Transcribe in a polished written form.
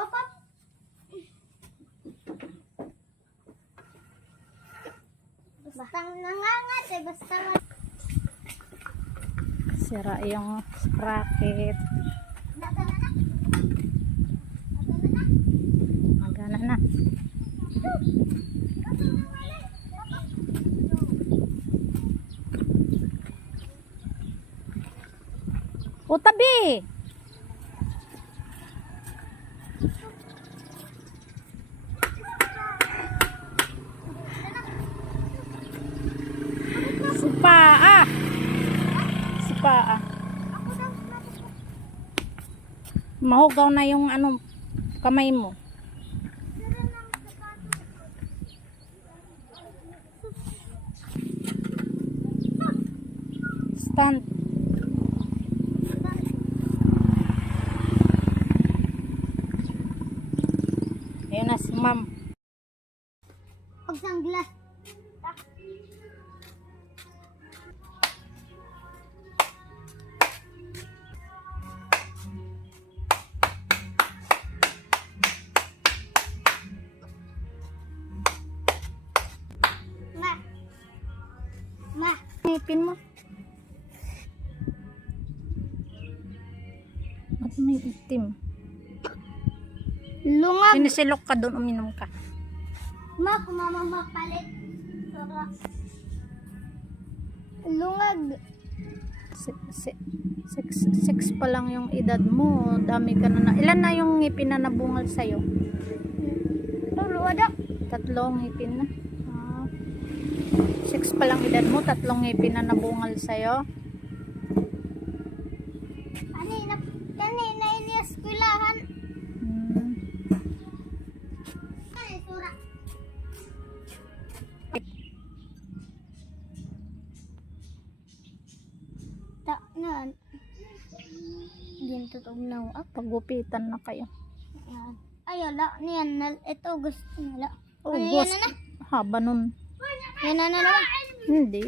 Papa. Basta nangangat eh, basta Sira yung sprocket. Magana na. O tabi. Sipaa. Sipaa. Mahugaw na yung ano kamay mo. Stand. Ayun na si ma'am. pagsanglas. Ma. Ma. Ngipin mo. Ba't may itim? Lungag. Sinisilok ka doon, uminom ka. Ma, kumama magpalit. Sora. Lungag. Six pa lang yung edad mo. Dami ka na. Ilan na yung ngipin na nabungal sa'yo? Tulo ada. 3 ngipin na. 6 pa lang edad mo, 3 ngipin na nabungal sa'yo. Kanina ini eskwelahan. Ay, sura. Tak na. Din tutog na ako. Pagupitan na kayo. Ay, ala. Niyan. Ito gusto nila. Oh, Ano, boss. yan na na. Haba nun. Yan na naman. Hindi.